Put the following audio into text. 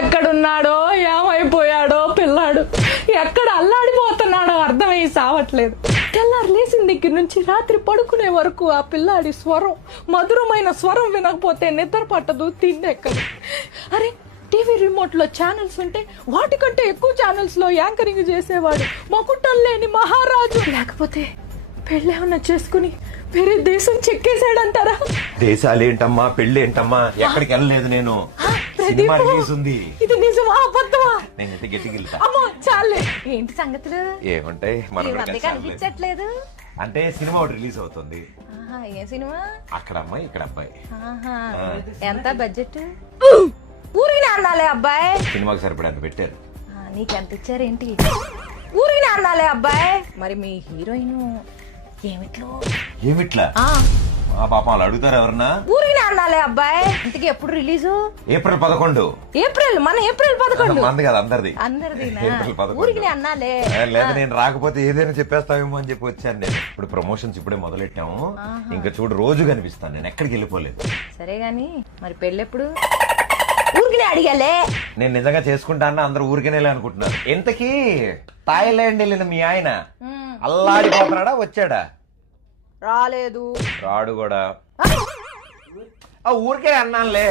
ఎక్కడున్నాడో ఏమైపోయాడో పిల్లాడు, ఎక్కడ అల్లాడిపోతున్నాడో అర్థమై సావట్లేదు. తెల్లారు లేచిన దగ్గర నుంచి రాత్రి పడుకునే వరకు ఆ పిల్లాడి స్వరం, మధురమైన స్వరం వినకపోతే నిద్ర పట్టదు, తిండెక్కదు. అరే, టీవీ రిమోట్ లో ఛానల్స్ ఉంటే వాటికంటే ఎక్కువ ఛానల్స్ లో యాంకరింగ్ చేసేవాడు మకుటం లేని మహారాజు. లేకపోతే పెళ్ళేమన్నా చేసుకుని వేరే దేశం చెక్కేశాడంటారా? దేశాలేంటమ్మా, పెళ్ళేంటమ్మా, ఎక్కడికి వెళ్ళలేదు నేను. సినిమా రిలీజ్ ఉంది. ఇది నిజమా అబద్ధమా? నేనైతే గట్టికి వెళ్తా. అమ్మో చాలే. ఏంటి సంగతులు? ఏముంటాయి, మనం కనిపించట్లేదు. అంటే సినిమా ఒకటి రిలీజ్ అవుతుంది. ఏ సినిమా? అక్కడ అమ్మాయి, ఇక్కడ అబ్బాయి. ఎంత బడ్జెట్? ఊరికి అన్నాలే అబ్బాయి. సినిమాకి సరిపడా పెట్టారు. నీకెంత ఇచ్చారేంటి? ఊరికి అన్నాలే అబ్బాయి. మరి మీ హీరోయిన్ ఏమిట్లా? ఆ పాపం వాళ్ళు అడుగుతారు ఎవరన్నా. ఊరికి అన్నాలే అబ్బాయి. ఇంతకీ ఎప్పుడు రిలీజు? ఏప్రిల్ 11. ఏప్రిల్ 11 మంది కదా అందరిది. ఏప్రిల్ 11 ఊరికి అన్నాలే. లేదా నేను రాకపోతే ఏదైనా చెప్పేస్తావేమో అని చెప్పి వచ్చాను నేను. ఇప్పుడు ప్రమోషన్స్ ఇప్పుడే మొదలెట్టాము. ఇంకా చూడు, రోజు కనిపిస్తాను నేను, ఎక్కడికి వెళ్ళిపోలేదు. సరే గాని మరి పెళ్ళెప్పుడు? ఊరికినే అడిగాలే. నేను నిజంగా చేసుకుంటా అన్న అందరూ ఊరికనే అనుకుంటున్నారు. ఇంతకీ థాయిలాండ్ వెళ్ళిన మీ ఆయన అల్లాడిపోతున్నాడా, వచ్చాడా? రాలేదు. రాడు కూడా. ఊరికే అన్నానులే.